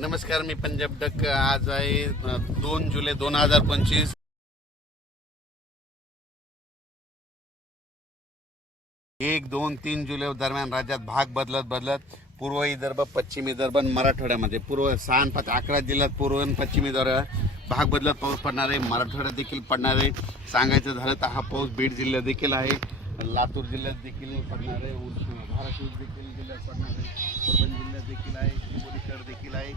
नमस्कार मी पंजाब डक आज आहे दोन जुलै दोन हजार पंचवीस. एक दोन तीन जुलै दरम्यान राज्यात भाग बदलत बदलत पूर्व विदर्भ पश्चिम विदर्भ मराठवाड्यामध्ये. पूर्व सहा पाच अकरा जिल्ह्यात पूर्व आणि पश्चिम विदर्भ भाग बदलत पाऊस पडणार आहे मराठवाड्यात देखील पडणार. आहे सांगायचं झालं तर हा पाऊस बीड जिल्ह्यात देखील आहे. लातूर जिल्ह्यात देखील पडणार आहे धाराशिव देखील जिल्ह्यात पडणार. आहे देखील आहे हिंगोलीकडे देखील आहे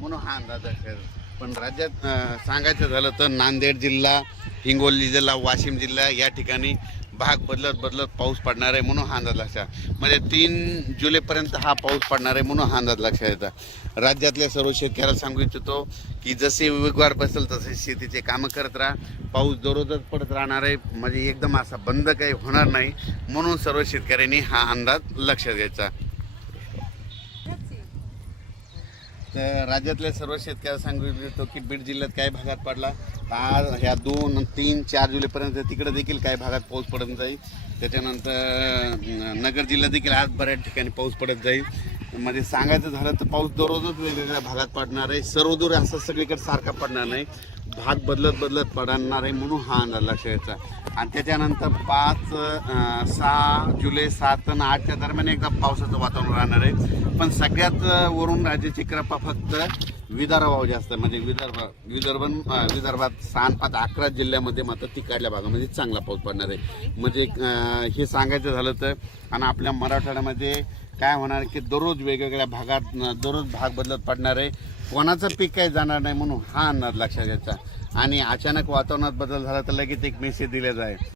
म्हणून हा अंदाज आहे पण राज्यात सांगायचं झालं तर नांदेड जिल्हा हिंगोली जिल्हा वाशिम जिल्हा या ठिकाणी भाग बदलत बदलत पाऊस पडणार आहे म्हणून हा अंदाज लक्षात म्हणजे तीन जुलैपर्यंत हा पाऊस पडणार आहे म्हणून हा अंदाज लक्षात येतात राज्यातल्या सर्व शेतकऱ्याला सांगू इच्छितो की जसे वेगवार बसेल तसे शेतीचे कामं करत राहा. पाऊस दररोजच पडत राहणार आहे. म्हणजे एकदम असा बंद काही होणार नाही. म्हणून सर्व शेतकऱ्यांनी हा अंदाज लक्षात घ्यायचा. तर राज्यातल्या सर्व शेतकऱ्याला सांगू इच्छितो की बीड जिल्ह्यात काही भागात पडला आज ह्या दोन तीन चार जुलैपर्यंत तिकडे देखील काही भागात पाऊस पडत जाईल. त्याच्यानंतर नगर जिल्ह्यात देखील आज बऱ्याच ठिकाणी पाऊस पडत जाईल. म्हणजे सांगायचं झालं तर पाऊस दररोजच वेगवेगळ्या भागात पडणार आहे. सर्वदूर असं सगळीकडे सारखा पडणार नाही. भाग बदलत बदलत पडणार आहे म्हणून हा अंदाज लक्षात यायचा आणि त्याच्यानंतर पाच सहा जुलै सात आणि आठच्या दरम्यान एकदा पावसाचं वातावरण राहणार आहे. पण सगळ्यात वरून राज्याची कृपा फक्त विदर्भाव जास्त म्हणजे विदर्भ विदर्भ विदर्भात सहा पाच अकरा जिल्ह्यामध्ये मात्र तिकडल्या भागामध्ये चांगला पाऊस पडणार आहे. म्हणजे हे सांगायचं झालं तर आणि आपल्या मराठवाड्यामध्ये काय होणार की दररोज वेगवेगळ्या भागात दररोज भाग बदलत पडणार आहे. कोणाचं पीक काही जाणार नाही म्हणून हा अंदाज लक्षात घ्यायचा. आणि अचानक वातावरणात बदल झाला तर लगेच एक मेसेज दिला जाईल.